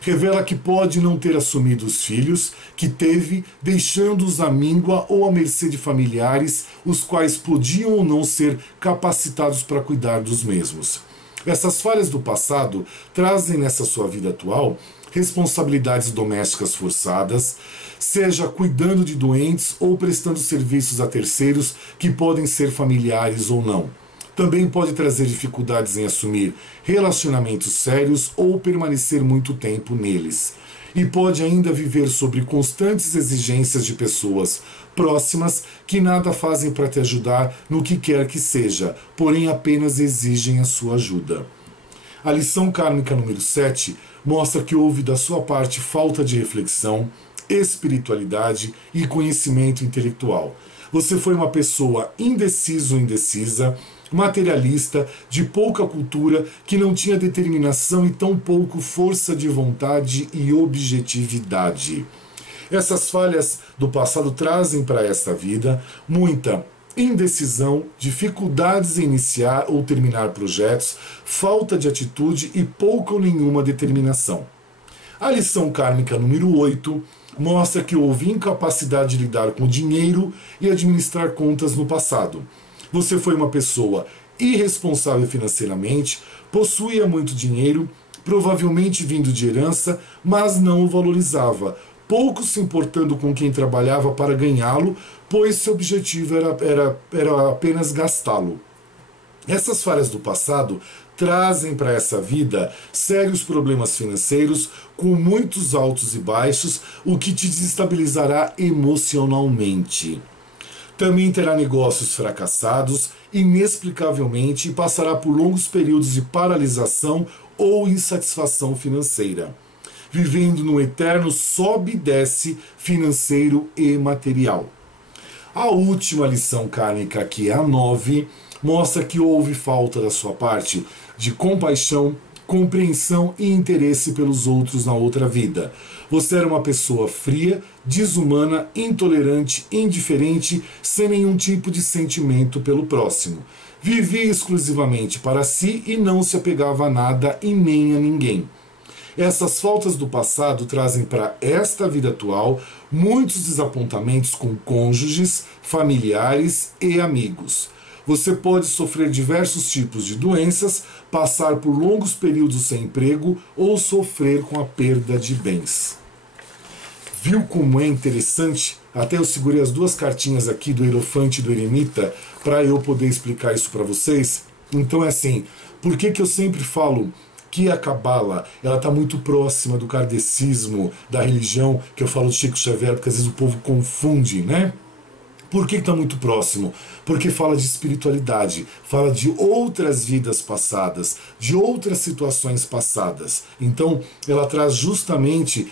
Revela que pode não ter assumido os filhos que teve, deixando-os à míngua ou à mercê de familiares, os quais podiam ou não ser capacitados para cuidar dos mesmos. Essas falhas do passado trazem nessa sua vida atual responsabilidades domésticas forçadas, seja cuidando de doentes ou prestando serviços a terceiros que podem ser familiares ou não. Também pode trazer dificuldades em assumir relacionamentos sérios ou permanecer muito tempo neles. E pode ainda viver sobre constantes exigências de pessoas próximas que nada fazem para te ajudar no que quer que seja, porém apenas exigem a sua ajuda. A lição kármica número 7 mostra que houve da sua parte falta de reflexão, espiritualidade e conhecimento intelectual. Você foi uma pessoa indeciso ou indecisa, materialista, de pouca cultura, que não tinha determinação e tampouco força de vontade e objetividade. Essas falhas do passado trazem para esta vida muita indecisão, dificuldades em iniciar ou terminar projetos, falta de atitude e pouca ou nenhuma determinação. A lição kármica número 8 mostra que houve incapacidade de lidar com dinheiro e administrar contas no passado. Você foi uma pessoa irresponsável financeiramente, possuía muito dinheiro, provavelmente vindo de herança, mas não o valorizava, pouco se importando com quem trabalhava para ganhá-lo, pois seu objetivo era apenas gastá-lo. Essas falhas do passado trazem para essa vida sérios problemas financeiros, com muitos altos e baixos, o que te desestabilizará emocionalmente. Também terá negócios fracassados, inexplicavelmente, e passará por longos períodos de paralisação ou insatisfação financeira, vivendo num eterno sobe e desce financeiro e material. A última lição kármica, que é a 9, mostra que houve falta da sua parte de compaixão, compreensão e interesse pelos outros na outra vida. Você era uma pessoa fria, desumana, intolerante, indiferente, sem nenhum tipo de sentimento pelo próximo. Vivia exclusivamente para si e não se apegava a nada e nem a ninguém. Essas faltas do passado trazem para esta vida atual muitos desapontamentos com cônjuges, familiares e amigos. Você pode sofrer diversos tipos de doenças, passar por longos períodos sem emprego ou sofrer com a perda de bens. Viu como é interessante? Até eu segurei as duas cartinhas aqui do Hierophante e do Eremita para eu poder explicar isso para vocês. Então é assim, por que eu sempre falo que a Cabala está muito próxima do kardecismo, da religião, que eu falo de Chico Xavier, porque às vezes o povo confunde, né? Por que está muito próximo? Porque fala de espiritualidade, fala de outras vidas passadas, de outras situações passadas. Então, ela traz justamente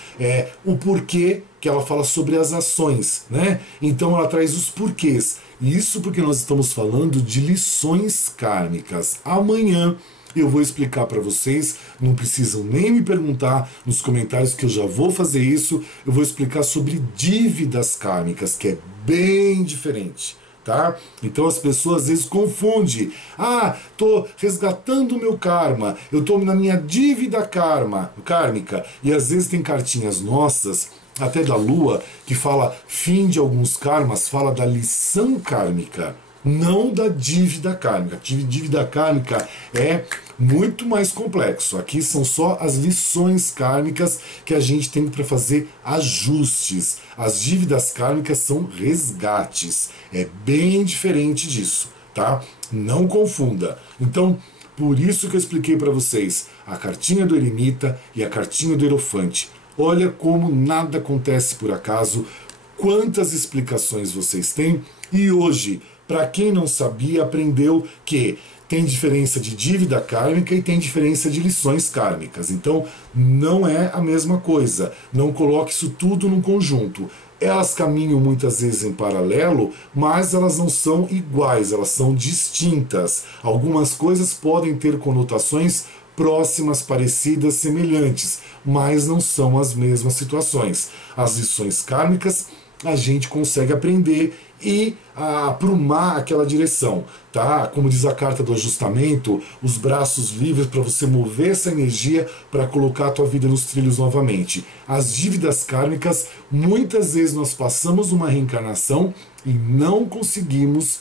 o porquê, que ela fala sobre as ações, né? Então, ela traz os porquês. E isso porque nós estamos falando de lições kármicas. Amanhã, eu vou explicar para vocês, não precisam nem me perguntar nos comentários que eu já vou fazer isso, eu vou explicar sobre dívidas kármicas, que é bem diferente. Tá? Então as pessoas às vezes confundem. Ah, tô resgatando o meu karma, eu tô na minha dívida kármica. E às vezes tem cartinhas nossas, até da Lua, que fala fim de alguns karmas, fala da lição kármica, não da dívida kármica. Dívida kármica é muito mais complexo. Aqui são só as lições kármicas que a gente tem para fazer ajustes. As dívidas kármicas são resgates. É bem diferente disso, tá? Não confunda. Então, por isso que eu expliquei para vocês a cartinha do eremita e a cartinha do hierofante. Olha como nada acontece por acaso, quantas explicações vocês têm. E hoje, para quem não sabia, aprendeu que tem diferença de dívida kármica e tem diferença de lições kármicas. Então, não é a mesma coisa. Não coloque isso tudo num conjunto. Elas caminham muitas vezes em paralelo, mas elas não são iguais, elas são distintas. Algumas coisas podem ter conotações próximas, parecidas, semelhantes, mas não são as mesmas situações. As lições kármicas a gente consegue aprender e aprumar aquela direção, tá? Como diz a carta do ajustamento, os braços livres para você mover essa energia para colocar a tua vida nos trilhos novamente. As dívidas kármicas, muitas vezes nós passamos uma reencarnação e não conseguimos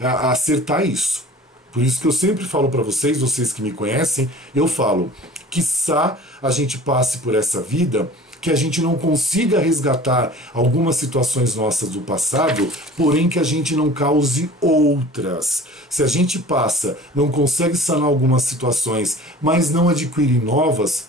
acertar isso. Por isso que eu sempre falo para vocês, vocês que me conhecem, eu falo, quiçá a gente passe por essa vida que a gente não consiga resgatar algumas situações nossas do passado, porém que a gente não cause outras. Se a gente passa, não consegue sanar algumas situações, mas não adquire novas,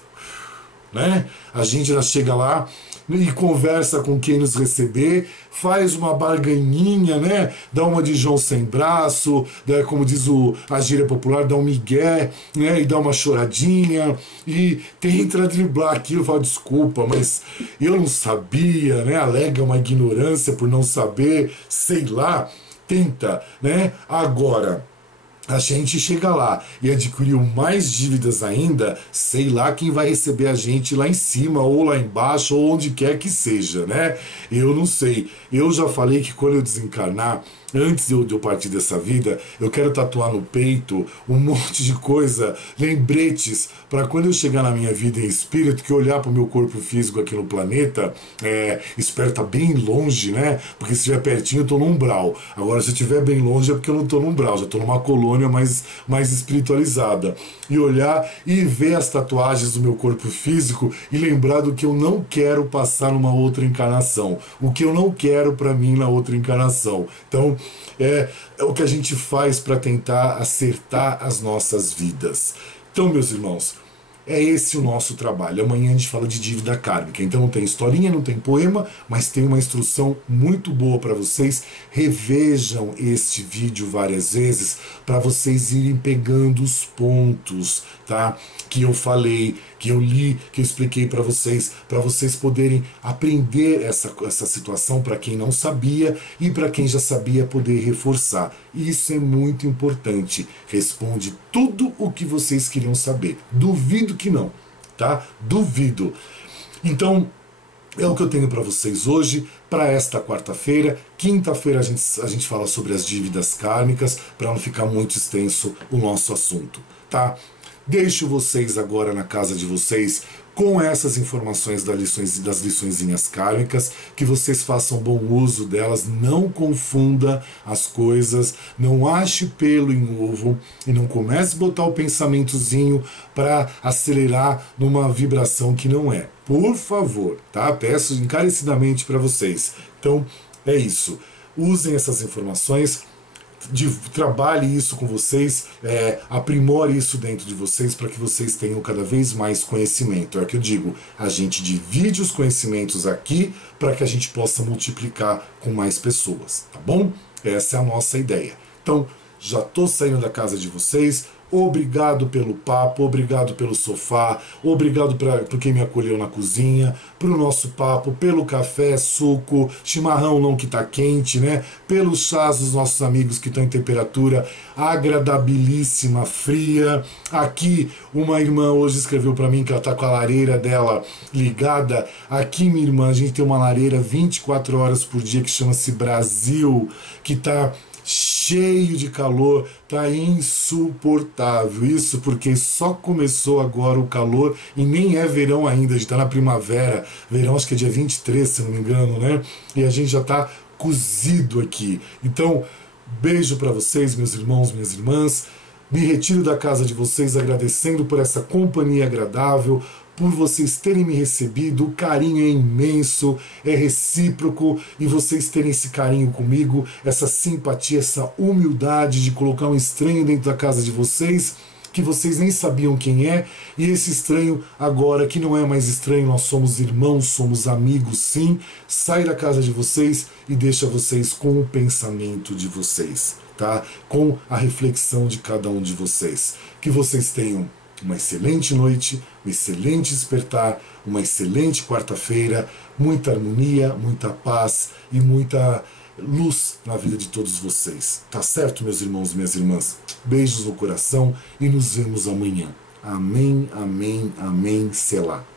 né? A gente já chega lá e conversa com quem nos receber, faz uma barganhinha, né? Dá uma de João sem braço, como diz a gíria popular, dá um migué, né? E dá uma choradinha e tenta driblar aquilo, fala desculpa, mas eu não sabia, né? Alega uma ignorância por não saber, sei lá, tenta, né? Agora, a gente chega lá e adquiriu mais dívidas ainda, sei lá quem vai receber a gente lá em cima, ou lá embaixo, ou onde quer que seja, né? Eu não sei. Eu já falei que quando eu desencarnar, antes de eu partir dessa vida, eu quero tatuar no peito um monte de coisa, lembretes, para quando eu chegar na minha vida em espírito, que eu olhar para o meu corpo físico aqui no planeta, espero estar bem longe, né? Porque se estiver pertinho eu estou no umbral. Agora, se eu estiver bem longe é porque eu não estou no umbral, já estou numa colônia mais espiritualizada. E olhar e ver as tatuagens do meu corpo físico e lembrar do que eu não quero passar numa outra encarnação, o que eu não quero para mim na outra encarnação. Então, é o que a gente faz para tentar acertar as nossas vidas. Então, meus irmãos, é esse o nosso trabalho. Amanhã a gente fala de dívida kármica. Então não tem historinha, não tem poema, mas tem uma instrução muito boa para vocês. Revejam este vídeo várias vezes para vocês irem pegando os pontos, tá? Que eu falei, que eu li, que eu expliquei para vocês poderem aprender essa situação, para quem não sabia e para quem já sabia poder reforçar. Isso é muito importante. Responde tudo o que vocês queriam saber. Duvido que não, tá? Duvido. Então, é o que eu tenho para vocês hoje, para esta quarta-feira. Quinta-feira a gente fala sobre as dívidas kármicas, para não ficar muito extenso o nosso assunto, tá? Deixo vocês agora na casa de vocês com essas informações das liçõezinhas kármicas, que vocês façam bom uso delas, não confunda as coisas, não ache pelo em ovo e não comece a botar o pensamentozinho para acelerar numa vibração que não é. Por favor, tá? Peço encarecidamente para vocês. Então, é isso. Usem essas informações, trabalhe isso com vocês, aprimore isso dentro de vocês para que vocês tenham cada vez mais conhecimento. É o que eu digo, a gente divide os conhecimentos aqui para que a gente possa multiplicar com mais pessoas, tá bom? Essa é a nossa ideia. Então, já estou saindo da casa de vocês, Obrigado pelo papo, obrigado pelo sofá, obrigado por quem me acolheu na cozinha, pro nosso papo, pelo café, suco, chimarrão não que tá quente, né? Pelos chás dos nossos amigos que estão em temperatura agradabilíssima, fria. Aqui, uma irmã hoje escreveu para mim que ela tá com a lareira dela ligada. Aqui, minha irmã, a gente tem uma lareira 24 horas por dia que chama-se Brasil, que tá cheio de calor, tá insuportável. Isso porque só começou agora o calor e nem é verão ainda, a gente tá na primavera. Verão acho que é dia 23, se não me engano, né? E a gente já tá cozido aqui. Então, beijo para vocês, meus irmãos, minhas irmãs. Me retiro da casa de vocês agradecendo por essa companhia agradável, por vocês terem me recebido. O carinho é imenso, é recíproco, e vocês terem esse carinho comigo, essa simpatia, essa humildade de colocar um estranho dentro da casa de vocês, que vocês nem sabiam quem é, e esse estranho agora, que não é mais estranho, nós somos irmãos, somos amigos sim, sai da casa de vocês e deixa vocês com o pensamento de vocês, tá? Com a reflexão de cada um de vocês. Que vocês tenham uma excelente noite, um excelente despertar, uma excelente quarta-feira, muita harmonia, muita paz e muita luz na vida de todos vocês. Tá certo, meus irmãos e minhas irmãs? Beijos no coração e nos vemos amanhã. Amém, amém, amém, selá.